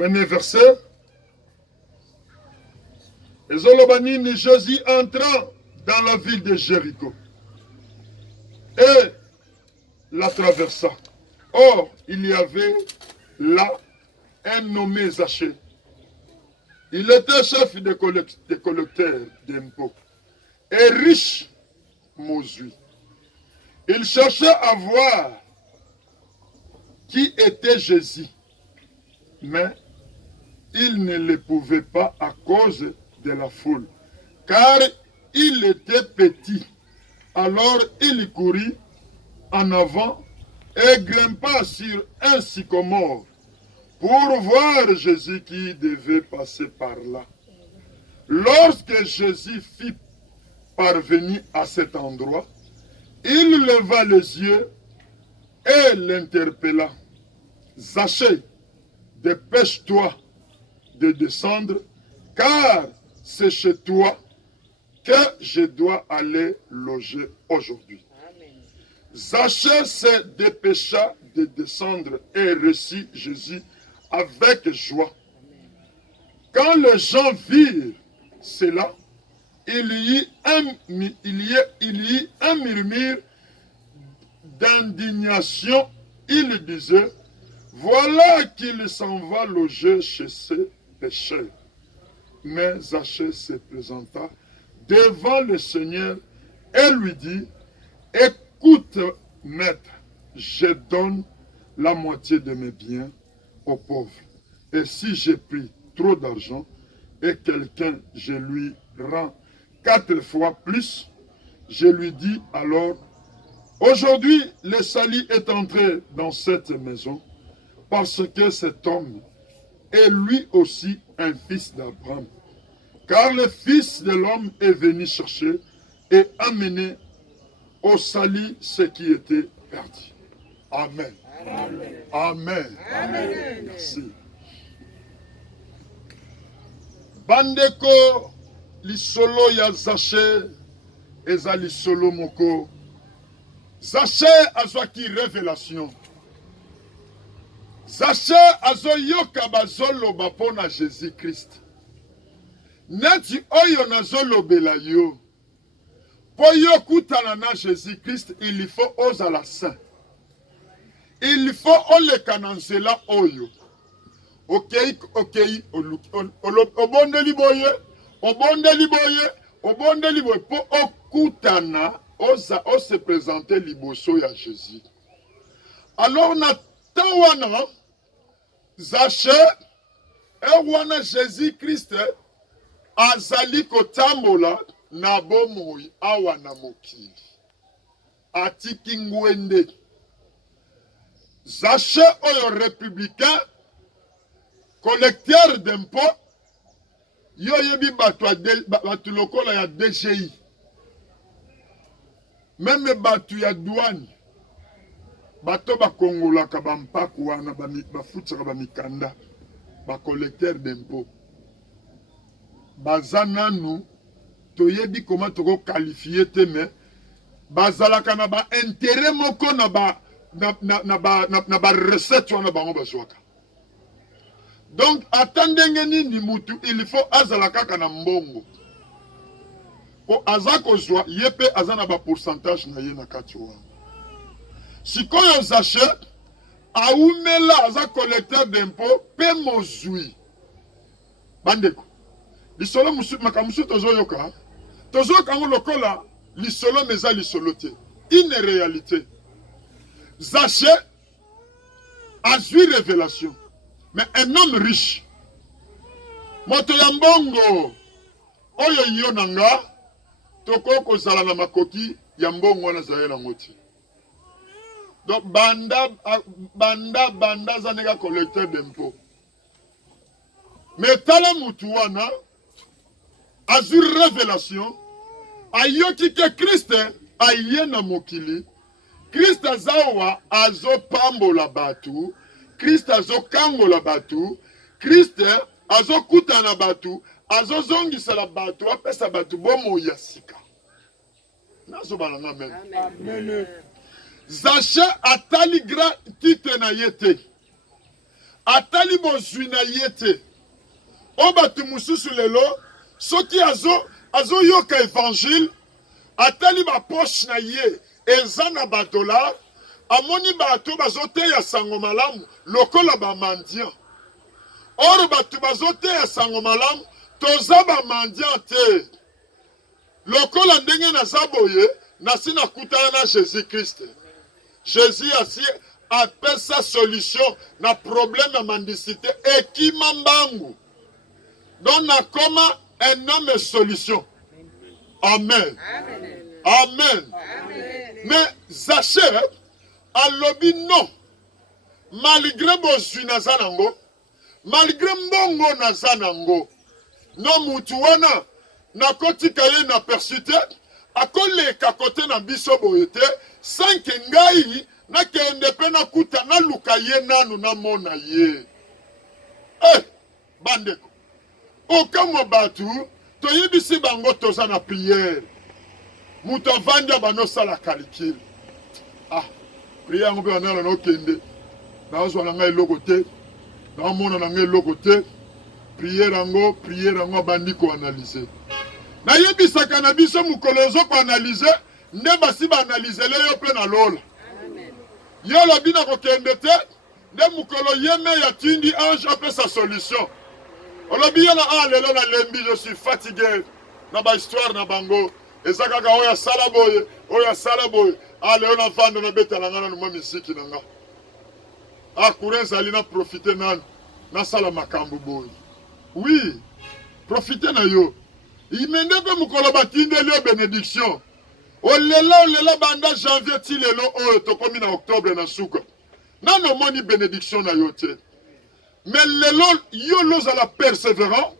Premier verset. Et Zolobanine, Jésus entrant dans la ville de Jéricho et la traversa. Or, il y avait là un nommé Zachée. Il était chef des collecteurs d'impôts et riche Mosui. Il cherchait à voir qui était Jésus, mais il ne le pouvait pas à cause de la foule, car il était petit. Alors il courut en avant et grimpa sur un sycomore pour voir Jésus qui devait passer par là. Lorsque Jésus fut parvenu à cet endroit, il leva les yeux et l'interpella. Zachée, dépêche-toi de descendre, car c'est chez toi que je dois aller loger aujourd'hui. Zachée se dépêcha de descendre et reçut Jésus avec joie. Quand les gens virent cela, il y eut un murmure d'indignation. Il disait, voilà qu'il s'en va loger chez ses pécheurs. Mais Zachée se présenta devant le Seigneur et lui dit, écoute, maître, je donne la moitié de mes biens aux pauvres. Et si j'ai pris trop d'argent et quelqu'un, je lui rends 4 fois plus, je lui dis alors, aujourd'hui, le salut est entré dans cette maison parce que cet homme est lui aussi un fils d'Abraham. Car le Fils de l'homme est venu chercher et amener au salut ce qui était perdu. Amen. Amen. Amen. Amen. Merci. Bandeko lisolo ya Zachée eza lisolo moko. Zachée azwaki révélation. Zachée azoyoka bazoloba pona Jésus-Christ. Neti oyo nazolobela yo. Po yo kutana na Jésus-Christ, il faut ozala saint. Il faut oleka na nzela oyo. Okay, obondeli boye, po okutana, o se présenter liboso ya Jésus. Alors na tawana, Zachée, wana Jésus-Christ, azali kotambola na bomoi awa na mokili. Atiki ngwende. Zachée oyo républicain, collecteur d'impôts, yo yebi batu lokola ya DGI. Même batu ya douane. Bato bakongolaka bampaku wana bafutaka bamikanda. Ba collecteur d'impôts. Bazananu, toyebi comment toko qualifié te mais bazalaka na ba intérêt moko na ba recette wana bango bazwaka. Donc attendenge nini mutu il faut azalaka kana mbongo. Po azako zwa yepe azana ba pourcentage na ye na kati wana. Sikoyo Zachée aumela aza collecteur d'impôts pe mozui. Bandeko lisolo makamusu tozoyoka ngo lokola lisolo meza lisolo te. Une réalité. Zachée a eu révélation. Mais un homme riche. Moto ya mbongo oyo yo nanga toko kozala na makoki ya mbongo na zaye na ngoti. Donc banda zanega collecteur d'impôts. Mais tala mutu wana a eu révélation, ayoki ke Christ aye na mokili, Christ azawa azo pambola batu, Christ azo kangola batu, Christ azo kutana batu, azo zongisa la batu, apesa batu bomo ya sika. Nazo balanga même. Amen. Zachée atali grand titre na yete. atali bozwi na ye te. O batu mususu lelo soki azo yoka évangile atali ba poche na ye eza na ba dollar amoni bato bazoteya sango malamu lokola ba mendiant. Or batu bazoteya sango malamu toza ba mendiant te. Lokola ndenge naza boye nasi nakutana na Jésus Christ. Jésus appelle sa solution na problème ya mendicité ekima mbangu. Donc nakoma un homme solution. Amen. Amen. Amen. Amen. Mais Zachée alobi non. Malgré bozwi naza nango, malgré mbongo naza nango, no mutu wana nakotika ye na persite akoleka kote na biso boye te sanke ngai nakende pe nakuta naluka ye nanu namona ye. Bandeko okamwa batu toyebisi bango toza na prière mutu avandi banosala calcul. Prière yango mpe banala naokende naozwa na ngai eloko te naomona na ngai eloko te. Prière yango abandi koanalyse. Nayebisaka na biso mukolo ozo koanalyse nde basi baanalizele yo mpe na lola. Yo lobi na kokende te nde mukolo yeme ya tindi ange apesa solution. Olobi yo na lelo na lembi je suis fatigué na ba histoire na bango. Eza kaka oya sala boye lelo na vanda na beta na ngana numa misiki na nga. Courant zali na profiter nanu na sala makambo boye. Oui, profiter na yo. Imende pe mukolo batindeli yo bénédiction. Olela banda janvier ti lelo oyo tokomi na octobre na suka. Nano moni bénédiction na yo te. Mais lelo yo lozala persévérant.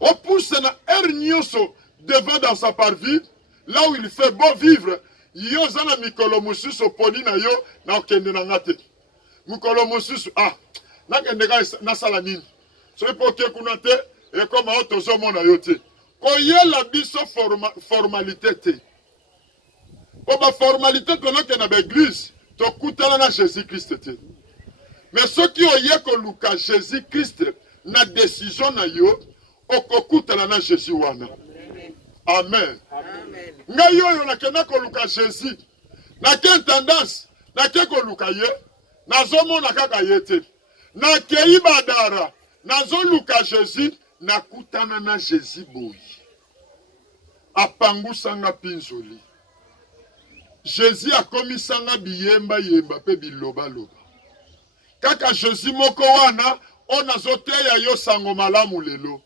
On pousse na nyonso devant dans sa parvis. Là où il fait beau vivre. Yo zana mikolo mususu poni na yo na okende na ngate. Mikolo mususu nakende ka na sala nini. So epoke kuna te e koma otozo mona yo te. Koyela biso formalité te. Po ba formalité tonoke na l'église to kutana na Jésus Christ te. Mais ceux qui oye ko luka Jésus Christ na décision na yo okokutana na Jésus wana. Amen. Amen. Ngai yo nakenda ko luka Jésus. Na ken tendance na ke ko luka ye nazomona kaka ye te. Na kei badara nazo luka Jésus nakutana na Jésus boyi. Apangusanga pinzoli. Jésus akomisanga biyemba pe biloba loba. Kaka Jésus moko wana onazoteya yo sango malamu lelo.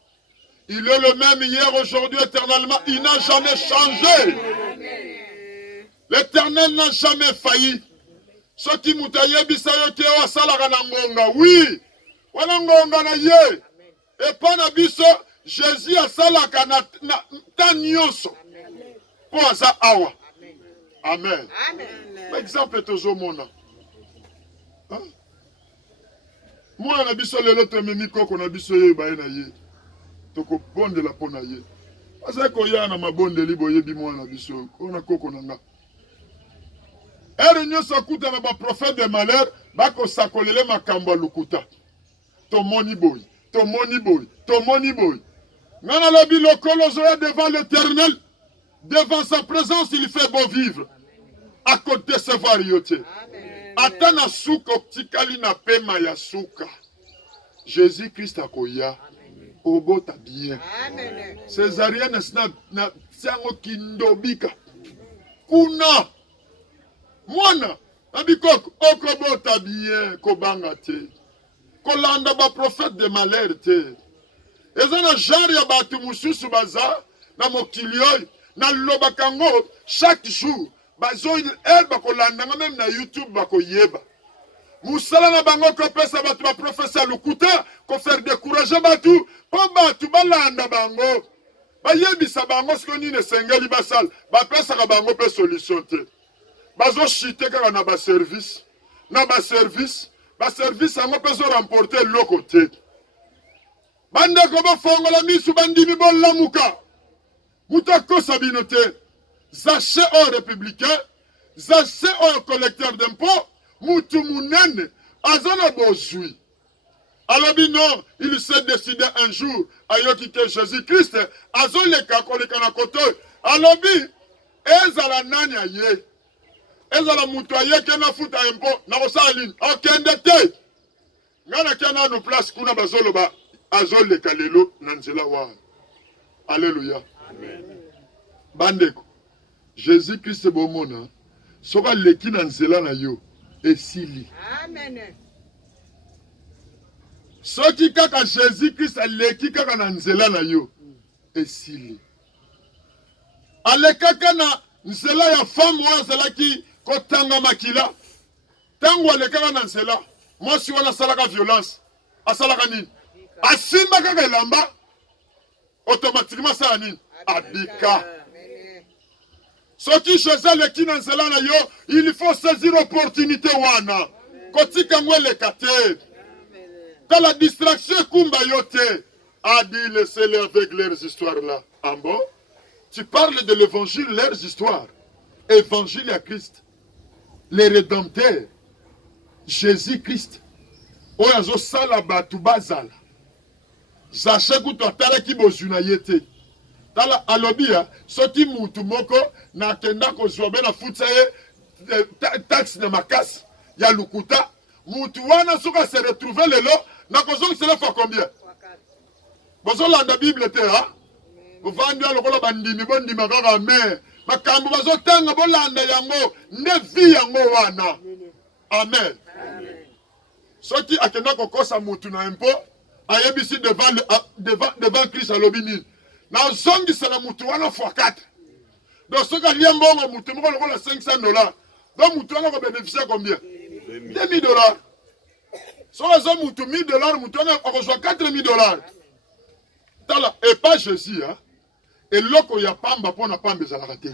Il est le même hier, aujourd'hui, éternellement. Il n'a jamais changé. L'Éternel n'a jamais failli. Ce qui moutaye bisayo ke wa salaka na ngonga. Oui. Wana ngonga na ye. Et pas na biso Jésus a salaka na tanyonso. Pour ça awa. Amen. Par exemple tozo mona. Moi na biso lelo tememi koko na biso ye ba na ye. Toko bonde la pona ye. Asa ko ya na mabonde libo yebi mwana biso. Kona koko nanga. Ere nyosa kuta na ba prophète de malheur bako sakolele makambo lukuta. To moni boy. Nana lobi lokolo zoya devant l'Éternel. Devant sa présence il fait beau vivre. À côté de se voir yote. Atana suka optikali na pema ya suka. Jésus Christ akoya. Obota bien. Césarienne na tiango kindobika. Kuna. Mwana. Abikoko okobota bien kobanga te. Kolanda ba prophète de malheur te. Ezana genre ya batu mususu baza na mokilio na lobakango chaque jour bazo bakolanda même na YouTube bakoyeba. Musala na bango ko pesa batu ba professeur lukuta ko faire décourager batu pa batu balanda bango bayebisa bango siko nini sengeli basal ba pesa ka bango pe solution te bazo chiter kaka na ba service ango pe zo remporter le côté bande ko ba fongola misu bandimi bolamuka mutako sabinote Zachée au républicain Zachée au collecteur d'impôts mutu munene azana bozui alobi non, il s'est décidé un jour, ayoki que Jésus-Christ, azoleka koleka na koto, alobi, ezala nani aye, ezala mutu aye kena futa impo, na kosalini, okende te, ngana kena no place kuna bazoloba, azoleka lelo na nzela wa. Alléluia. Amen. Bandeko, Jésus-Christ bomona, soka leki na nzela na yo, esili. Amen. Soki kaka Jésus-Christ aleki kaka na nzela na yo, esili. Alekaka na nzela ya femme wa zalaki kotanga makila. Tango alekaka na nzela, mwasi wana salaka violence. Asalaka nini? Asimba kaka elamba, automatiquement sala nini? Abika. Soki Jésus aleki na nzela na yo, il faut saisir opportunité wana. Kotika mwele kate. Dans la distraction, Kumba Yote a dit laissez-les avec leurs histoires là. En bon, tu parles de l'évangile, leurs histoires. Évangile à Christ. Les rédempteurs. Jésus-Christ. Oyazo salaba tubazala. Zache kuto tala ki bozuna yete. Tala alobia, soti mutu moko na kenda ko zobe na futsaye taxi na makasi ya lukuta. Mutu wana suka se retrouver lelo. Na kozongi cela fois combien? Bozolanda Bible te ha? Bovandi alokola bandimi bondima kaka me. Makambo bazotanga bolanda yango nde vi yango wana. Amen. Soki akenda kokosa mutu na impo, ayebisi devant Christ alobi nini. Na zongi sala mutu wana fois 4. Donc soki alia mbongo mutu moko lokola $500. Donc mutu wana ko bénéficier combien? $2000. Si on a $1,000, on reçoit $4,000. Et pas Jésus, hein. Et l'autre, il y a pamba pour na pamba za la raté.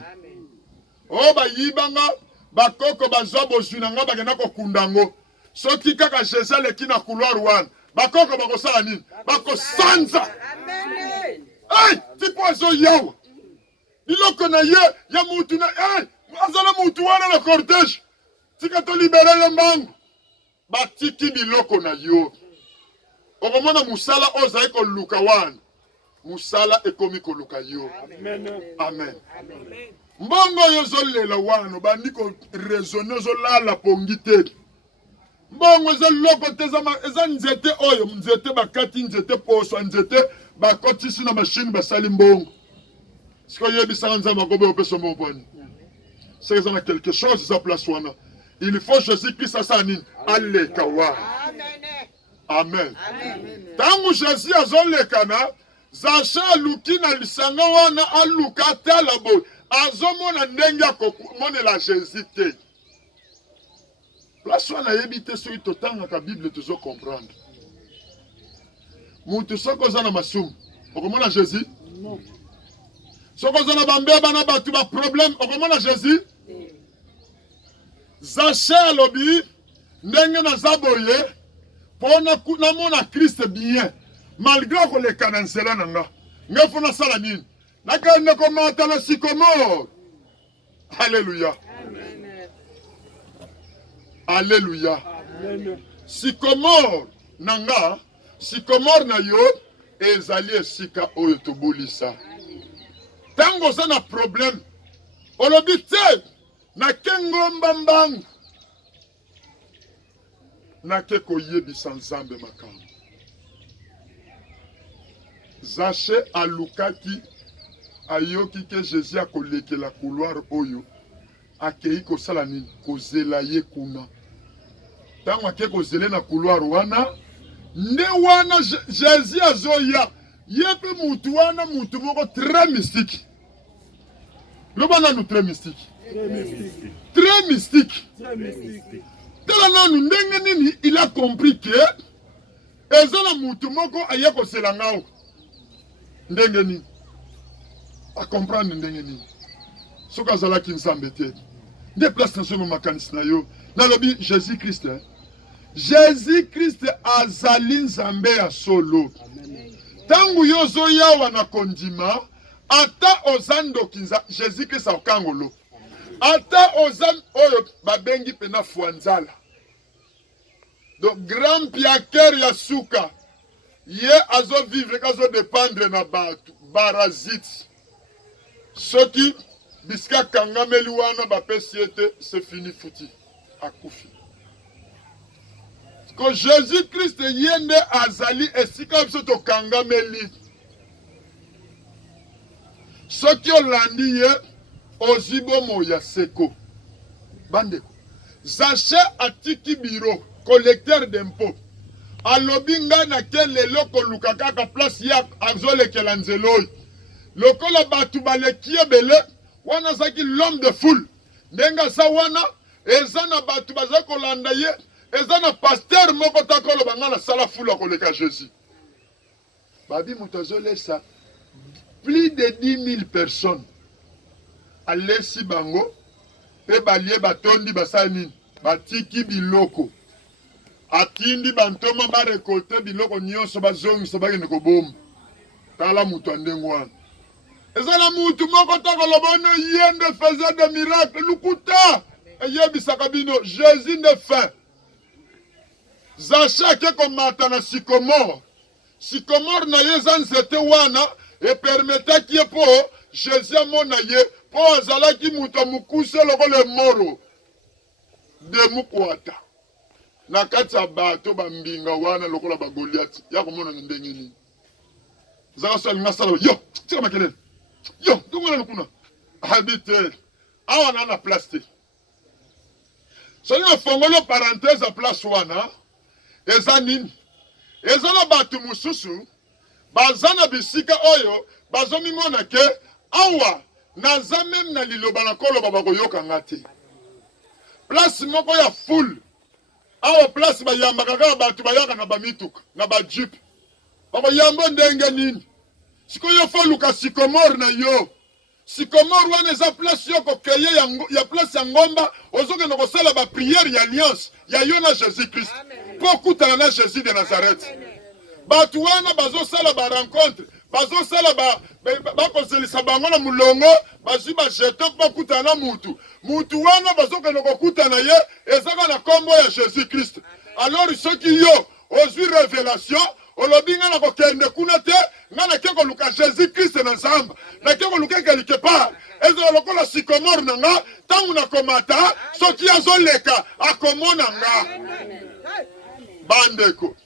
Oh, ba yibanga, ba koko ba zobo zunanga ba gena ko kundango. Soki kaka Jésus le kina couloir wan. Ba koko ba ko sala nini? Ba ko sanza. Amen. Hey, ti pozo yawa. Iloko na ye, ya mutu na, hey, azala mutu wana na cortège. Tika to libérer le mango. Batiki biloko na yo. Okomona musala ozai ko luka wana. Musala ekomi ko luka yo. Amen. Amen. Mbongo yo zolela wana bandi ko raisonner zolala pongite. Mbongo zo loko tezama eza nzete oyo nzete bakati nzete poso nzete bakotisi na machine basali mbongo. Siko yebisa nzamba ko be opeso mbongo. C'est ça quelque chose ça place wana. Il faut Jésus-Christ à sa nine. Allékawa. Amen. Tangu Jésus a zolekana, Zacha lukina lisanga wana aluka talabo. Azomona ndenga mone la Jésus te. Place wana yebite so itotanga ka Bible tuzo comprendre. Mutu soko zana masum. Okomona Jésus? Non. Soko zana bambeba na batu ba problème, okomona Jésus? Zache alobi ndenge na zaboye pona kuna mona Christ bien malgré ko le kanansela nanga ngefuna sala nini nakende ko mata la sycomore. Alléluia. Amen. Alléluia. Amen. Sycomore nanga sycomore na yo ezali esika oyo tobulisa tango za na problème olobi te na kengomba mbangu na ke koyebisa nzambe makambo. Zache alukaki ayoki ke Jésus akolekela couloir oyo akei kosala nini kozela ye kuna. Tango ake kozele na couloir wana nde wana Jésus azoya yepe mutu wana mutu moko très mystique. Le bana nous très mystique. Très mystique. Il a compris que ezala mutu moko ayeko selangao. Ndengeni. A comprendre ndengeni. Soka zala ki nzambe te. Nde place na somo makanisi na yo. Na lobi Jésus Christ. Jésus Christ azali nzambe ya solo. Tangu yozo yawa na kondima ata ozando kinza Jésus Christ akangolo. Ata ozan oyo babengi pena fuanzala. Donc grand piaker ya suka ye azo vivre kazo dépendre na batu barazit soki biska kangameli wana bapesi ete c'est fini futi akufi ko Jésus Christ yende azali esika biso to kangameli soki olandi ye ozibomo ya seko bandeko Zaché atiki biro collecteur d'impôts alobi nga na ke lelo koluka kaka place ya azolekela nzelo oyo lokola batu baleki ebele wana azalaki l'homme de foule ndenge asa wana eza na batu baza kolanda ye eza na pasteur moko takoloba nga nasala foule akoleka Jésus babi moto azolesa plus de 10 000 personnes alesi bango pe balie batondi basala nini batiki biloko atindi bantoma barekolte biloko nyonso bazongisa bakende kobomba tala mutu andenge wana ezala mutu moko takoloba ono ye nde faisait de miracle lukuta eyebisaka bino Jésus nde fin Zaché ake komata na sycomore na ye eza nzete wana epermetaki ye mpo Jésus amona ye mpo azalaki mutu amukuse lokola emoro de mukwata na kati ya bato bambinga wana lokola bagoliati ya komona ndenge nini zaka so alinga sala yo tika makelele yo tongona lukuna habite awa na place te soki afongoli parenthèse ya place wana eza nini eza na bato mosusu baza na bisika oyo bazomimona ke awa naza meme na liloba na koloba bakoyokanga te place moko ya foule awa place bayambaka kaka bato bayaka na bamituka na bajipe bakoyamba ndenge nini sikoyo fo luka sycomore na yo sycomore wana eza place yo kokeye ya place ya ngomba ozokende kosala bapriere ya alliance ya yo na Jésus Christ mpo okutana na Jésus de Nazareth bato wana bazosala barencontre bazosala bakozelisa bango na mulongo bazwi bajeton mpo okutana na mutu wana bazokende kokutana ye ezaka na kombo ya Jésus Christ alors soki yo ozwi révélation olobi nga na kokende kuna te nga nake koluka Jésus Christ na nzamba nake koluka quelque part ezala lokola sycomore na nga ntango nakomata soki azoleka akomona nga bandeko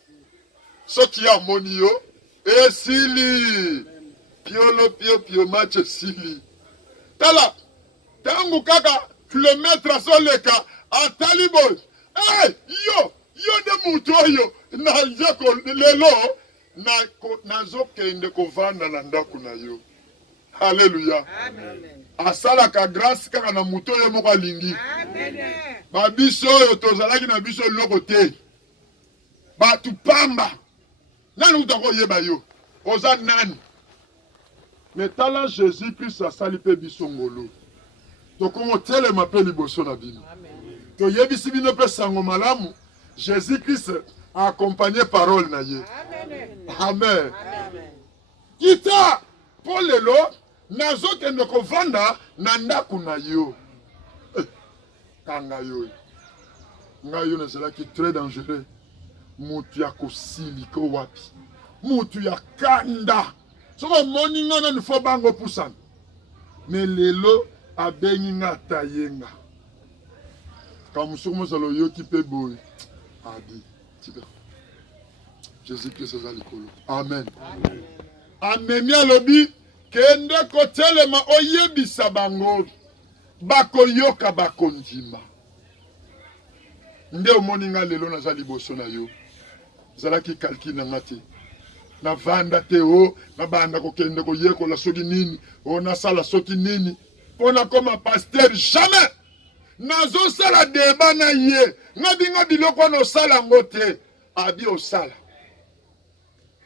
soki amoni yo esili pio match esili tala tangu kaka kilometre azoleka atali boy yo nde mutu oyo lelo nazokende kovanda na ndako na yo Alléluia asalaka grâce kaka na mutu oyo moko alingi babiso oyo tozalaki na biso loko te batu pamba nani utako yeba yo oza nani metala Jésus Christ asali pe biso ngolo tokongo telema pe liboso na bino toyebisi bino pe sango malamu Jésus Christ a accompagné parole na ye amen kita po lelo nazokende kovanda na ndako na yo kanga yo ngai yo nazalaki très dangereux mutu ya kosilika wapi mutu ya kanda soko omoni nga nani fo bango pusana me lelo abengi nga tayenga kamusuku mozala oyoki mpe boye adi tika Jésus Christ aza likolo amen amemi alobi kende kotelema oyebisa bango bakoyoka bakondima nde omoni nga lelo naza liboso na yo zalaki kalki na nga te navanda te o nabanda kokende koyekola soki nini o nasala soki nini mpo nakoma paster jamais nazosala deba na ye nga binga biloko wana osala yango te abi osala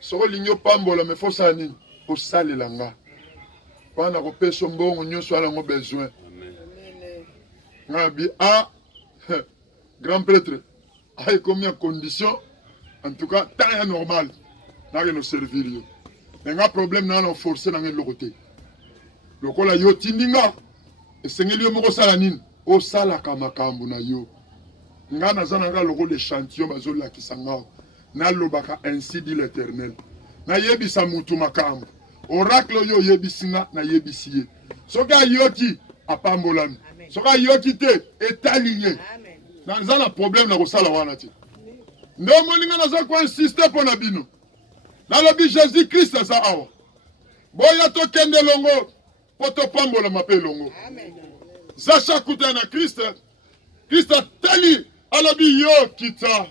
soko olingi opambola me fosala nini osalela nga wana kopesa mbongo nyonso wana yango besoin nga bi grand prêtre ayekomi en condition en tout cas temps ya normal nakende servir yo me nga problème nana oforce nange eloko te lokola yo tindi nga esengeli yo moko osala nini osalaka makambo na yo nga naza nanga loko l'échantillon bazolakisa ngao nalobaka ainsi dit l'Éternel nayebisa mutu makambo oracle oyo oyebisi nga nayebisi ye soki ayoki apambolami soki ayoki te etali ye naza na problème na kosala wana te nde omoni nga naza koinsiste mpo na bino nalobi Jésus Christ aza awa boya tokende longo mpo topambolama mpe longo zacha kuta na Christ atali alobi yo kita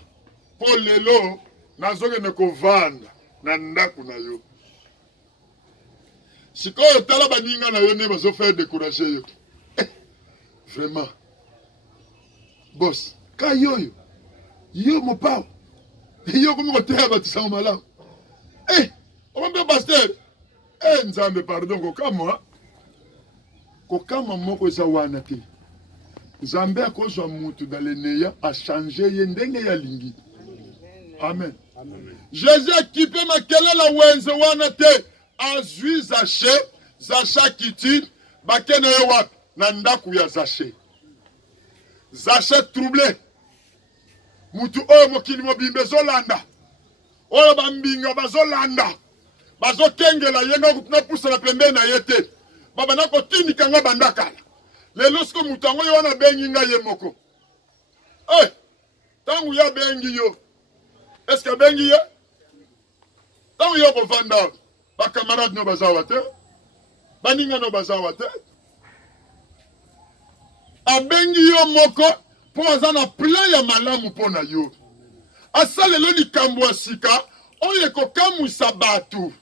mpo lelo nazokende kovanda na ndako na yo sikoyo tala baninga na yo nde bazofere découragé yo vraiment boss ka yoyo yo mopao yo komi koteya batisango malamu ombe pasteur nzambe pardon kokamwa moko eza wana te nzambe akozwa mutu daleneya achange ye ndenge yalingi amen Jésus akipe makelela wenze wana te azwi Zacha kiti bakene ye wapi na ndaku ya Zache troublé mutu oyo mokili mobimba ezolanda oyo bambinga bazolanda bazokengela ye nga na pusa na pembeni na ye te babanda kotindika nga bandakala lelo siko mutu yango ye wana bengi nga ye moko ntango ye abengi yo eske abengi ye ntango ye kovanda bakamarade no baza awa te baninga no baza awa te abengi yo moko mpo aza na plan ya malamu mpo na yo asalelo likambo ya sika oyo ekokamwisa bato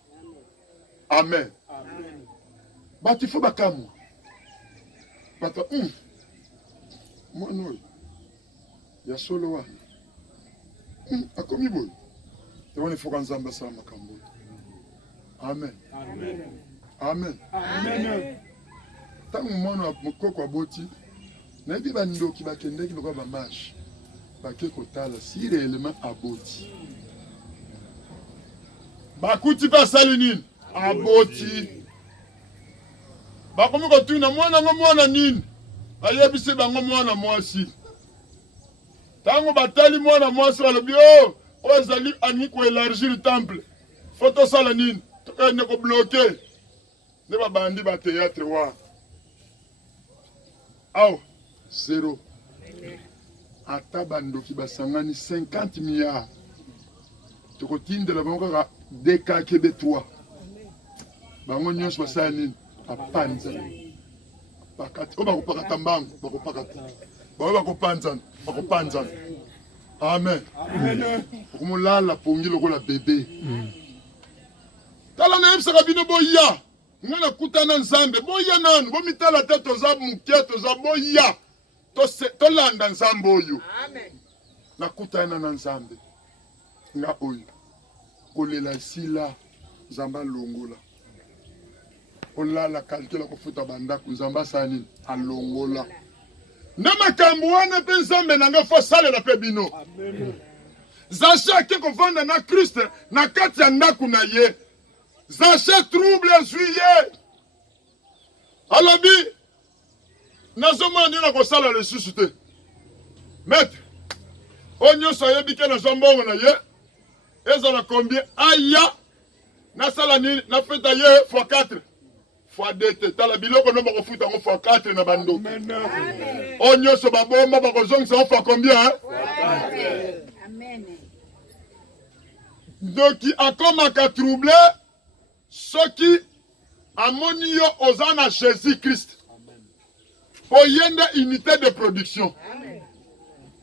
amen bato ifo bakamwa bato mwana oyo ya solo wana akomi boye tewani ifoka nzambe asala makambo oyo amen amen ntango mwana mokoko aboti nayebi bandoki bakendeki lokola bamashe bake kotala si réellement aboti bakuti mpe asali nini aboti bakomi kotuna mwana ngo mwana nini ayebisi bango mwana mwasi ntango batali mwana mwasi balobi oyo ezali ani koélargir temple fo tosala nini tokende kobloke nde babandi bateatre wana awa zero ata bandoki basangani 50 milliards tokotindela bango kaka dekakebe 3 bango nyonso basala nini apanza bakati oyo bakopakata mbango bakopakata baoyo bakopanzana amen okomolala pongi lokola bebe tala nayebisaka bino boya nga nakutana nzambe boya nanu bomitala te toza moke toza boya tolanda nzambe oyo nakutana na nzambe nga oyo kolela esila nzambe alongola olala kalkela kofuta bandako nzambe asala nini alongola nde makambo wana mpe nzambe nanga fo asalela mpe bino Zache ake kovanda na Kristo na kati ya ndako na ye Zache trouble ezwi ye alobi nazomona nini nakosala lisusu te maître oyo nyonso ayebi ke nazwa mbongo na ye ezala combien aya nasala nini nafeta ye fois 4 fois 2 te tala biloko ndo bakofuta yango fois 4 na bandoki oyo nyonso babomba bakozongisa yango fois combien ndoki akomaka trouble soki amoni yo oza na Jésus Christ po yende unité de production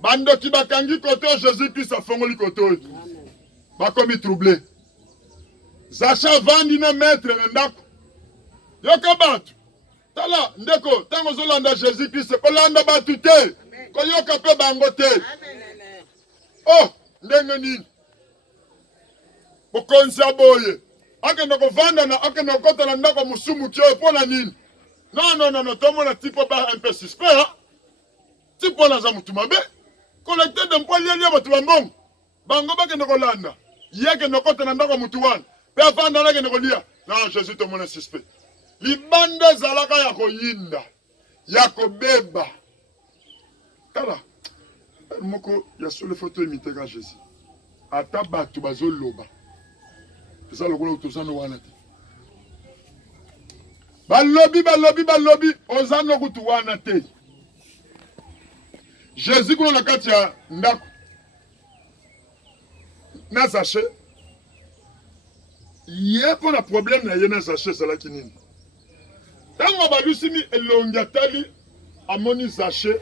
bandoki bakangi kote oyo Jésus Christ afongoli kote oyo bakomi trouble Zacha vandi na maître na ndako yoka bato tala ndeko ntango ozolanda Jésus Christ kolanda bato te koyoka mpe bango te oh ndenge nini bokonzi aboye akende kovanda na akende kokota na ndako mosumu ti oyo mpo na nini non tomona ti mpo ba un peu suspect ti mpo naza motu mabe collecte de mpo lielie bato bambongo bango bakende kolanda ye akende kokota na ndako motu wana mpe avanda nakende kolia non Jésus tomona suspect libanda ezalaka ya koyinda ya kobeba tala moko ya solo photo imité ka Jésus ata bato bazoloba eza lokola tozano wana te balobi ozano kutu wana te Jésus kuna na kati ya ndako na Zaché ye mpo na problème na ye na Zaché ezalaki nini ntango balusimi elongi atali amoni Zaché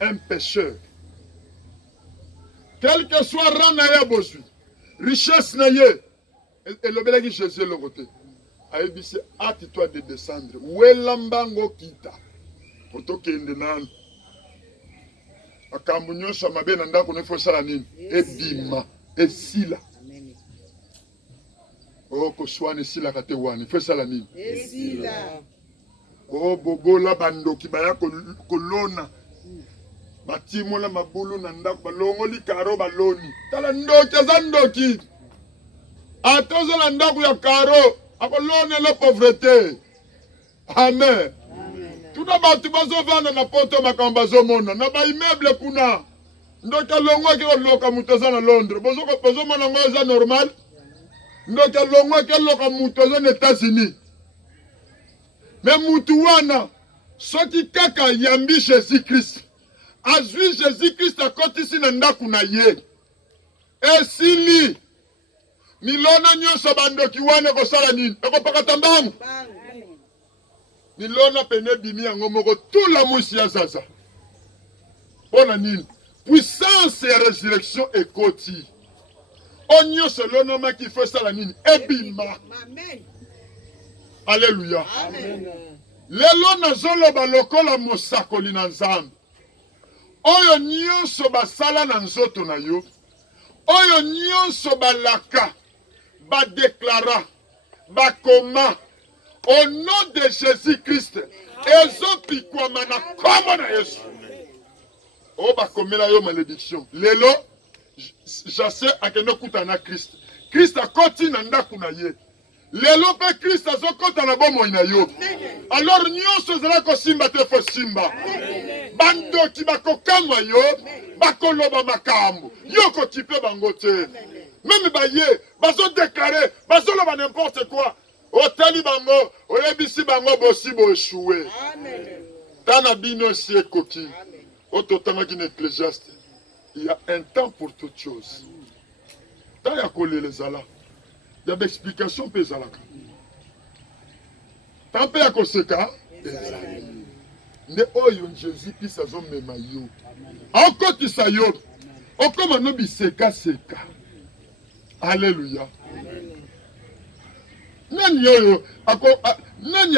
un pécheur quel que soit rang na ye bozwi richesse na ye elobelaki Jésus eloko te ayebisi ati-toi de descendre welambango kita po tokende nanu makambo nyonso ya mabe na ndako no efosala nini ebima esila o koswana esilaka te wana efosala nini esila o bobola bandoki baya kolona batimola mabulu na ndako balongoli karo baloni tala ndoki eza ndoki atozala ndako ya karo akolonela pauvreté amen tuna bato bazovanda na poto makambo bazomona na baimmeuble kuna ndoki alongwaki koloka moto eza na Londres bozomona ngo eza normal ndoki alongwaki aloka moto eza na États-Unis me mutu wana soki kaka yambi Jésus-Christ azwi Jésus-Christ akotisi na ndako na ye esili milona nyonso bandoki wana kosala nini ekopakata mbangu milona pene bimi yango moko tula musi ya zaza mpona nini puissance ya résurrection ekoti o nyonso elonomaki ifo esala nini ebima alleluya lelo nazoloba lokola mosakoli na Nzambe oyo nyonso basala na nzoto na yo oyo nyonso balaka badeklara bakoma au nom de Jésus-Christ ezopikwama na kombo na Yesu o bakomela yo malédiction lelo Zaché akende kuta na Christ Christ akoti na ndako na ye lelo pe Christ azokota na bomoi na yo alors nyonso ezala kosimba te fo simba bandoki bakokamwa yo bakoloba makambo yo kokipe bango te meme baye bazodeklare bazoloba n'importe quoi otali bango oyebisi bango bosi boeshue tana bino si ekoki ototangaki na Ecclésiaste il y a un temps pour toute chose tant ya kolela ezala ya baexplication mpe ezalaka tant mpe ya koseka ezali nde oyo Jésus-Christ azomema yo akotisa yo okoma no bisekaseka alleluya nani oyo nani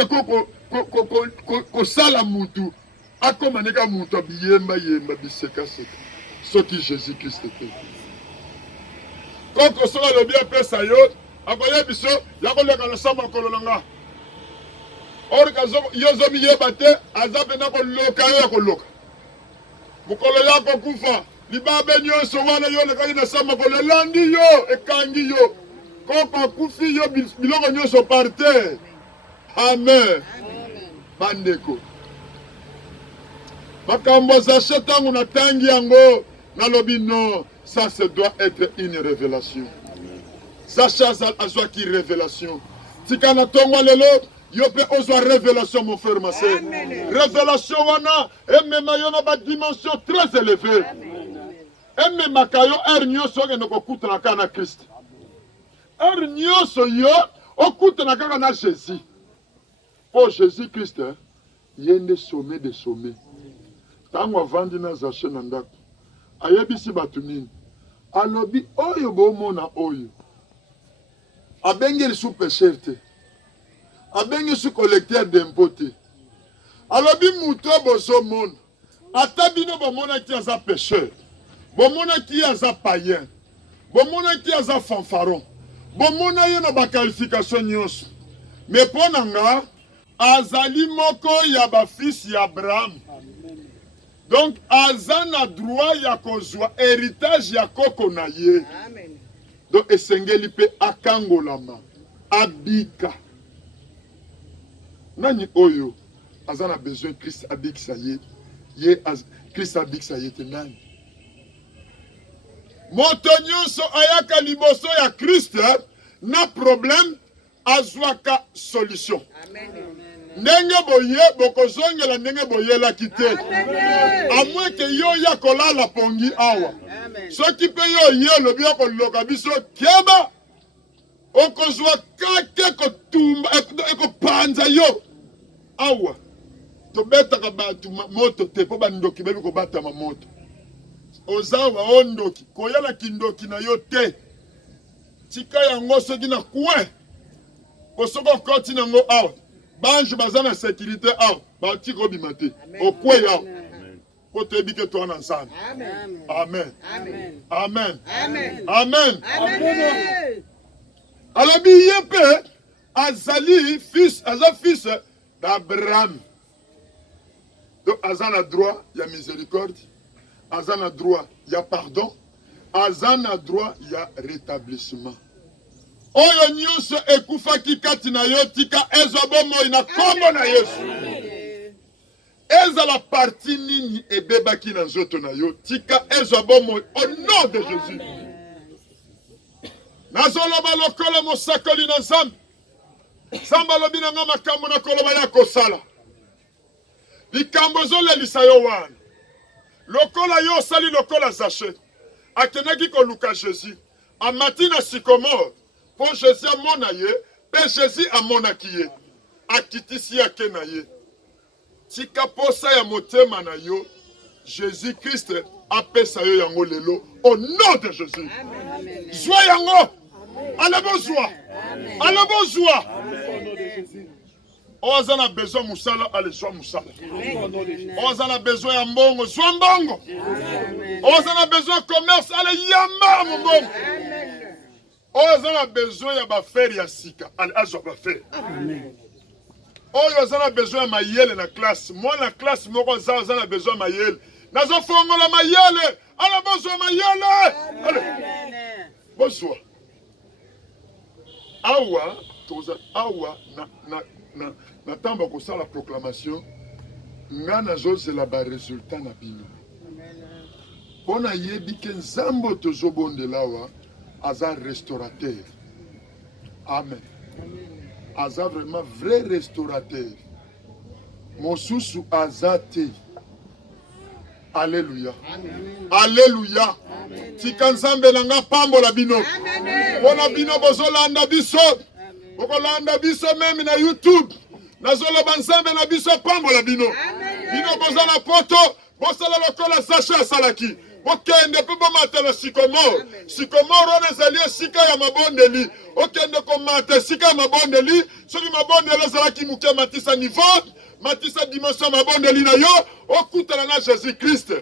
kosala mutu akoma neka mutu abiyemba bisekaseka soki Jésus-Christ te koko soki alobi apesa yo akoye biso ya koleka na sa makolo na nga orika yo ozomiyeba te aza mpena koloka yo ya koloka mokolo ya kokufa libabe nyonso wana yo olekaki na sa makolo elandi yo ekangi yo koko akufi yo biloko nyonso par terre amen bandeko makambo Zaché ntango natangi yango nalobi non ça se doit être une révélation Zaché azwaki révélation tika na tongo lelo yo pe ozwa révélation mon frère ma sœur révélation wana emema yo na badimension très élevée ememaka yo ere nyonso okende kokutana kaka na Christ ere nyonso yo okutana kaka na Jésus po Jésus-Christ ye nde sommet de sommet ntango avandi na Zaché na ndako ayebisi bato nini alobi oyo bomona oyo abengeli sous pécheur te abengi sous collecteur d'impôt te alobi mutu bozomona ata bino bomonaki aza pécheur bomonaki aza païen bomonaki aza fanfaron bomona ye na baqualification nyonso me mpo na nga azali moko ya bafils ya Abraham donc aza na droit ya kozwa héritage ya koko na ye donc esengeli mpe akangolama abika nani oyo aza na besoin Christ abikisa ye Christ abikisa ye te nani moto nyonso ayaka liboso ya Christ na problème azwaka solution. Ndenge boye bokozongela ndenge boyelaki te. Amwe ke yo ya kolala pongi awa. Soki pe yo ye lobi ya koloka biso keba okozwa kake kotumba ekopanza yo awa. Tobetaka batu moto te po bandoki bebi kobatama moto. Ozawa ondoki koyala kindoki na yo te. Tika yango soki na kwe kosoko koti nango awa. Banjo baza na sécurité awa bati kobima te. Okwe awa. Po tebike to na nsana. Amen. Amen. Amen. Amen. Amen. Alobi yepe azali fils d'Abraham. Donc azan a droit ya miséricorde, azan a droit ya pardon, azan a droit ya rétablissement. Oyo nyonso ekufaki kati na yo tika ezwa moi na kombo na Yesu. Eza la partie nini ebebaki na nzoto na yo tika ezwa moi au nom de Jésus. Nazoloba lokola mosakoli na Nzambe. Nzambe alobi na nga makambo na koloba ya kosala. Likambo zolelisa yo wana. Lokola yo sali lokola Zaché. Akenaki koluka Jésus. Amati na sycomore. Po Jésus amona ye. Pe Jésus amonaki ye. Akitisi yake na ye. Tika posa ya motema na yo. Jésus Christ apesa yo yango lelo. Au nom de Jésus. Zwa yango. Alabozwa. Alabozwa. Oza na besoin musala, allez, sois musala. Oza na besoin ya mbongo, sois mbongo. Oza na besoin commerce, allez, yamba mbongo. Oza na besoin ya baferi ya sika, allez, azwa baferi. Oza na besoin ya mayele na classe. Moi na classe, moko oza na besoin ya mayele. Nazo fongola mayele, allez, besoin mayele. Allez, bonsoir. Awa, toza, awa, na tamba ko sala proclamation ngana zozela ba résultat na bino pona yebi ke Nzambo tozobondela wa aza restaurateur. Amen. Aza vraiment vrai restaurateur. Mosusu azate. Alléluia. Alléluia. Tika Nzambe nanga pambola bino. Pona bino bozolanda biso. Bokolanda biso même na YouTube. Nazoloba Nzambe na biso pambola bino. Bino bozala poto, bosala lokola Zaché asalaki. Bokende pe bomata na sycomore. Sycomore on ezali esika ya mabondeli. Okende komata esika ya mabondeli, soki mabondeli ezalaki muke matisa niveau, matisa dimension mabondeli na yo, okutana na Jésus Christ.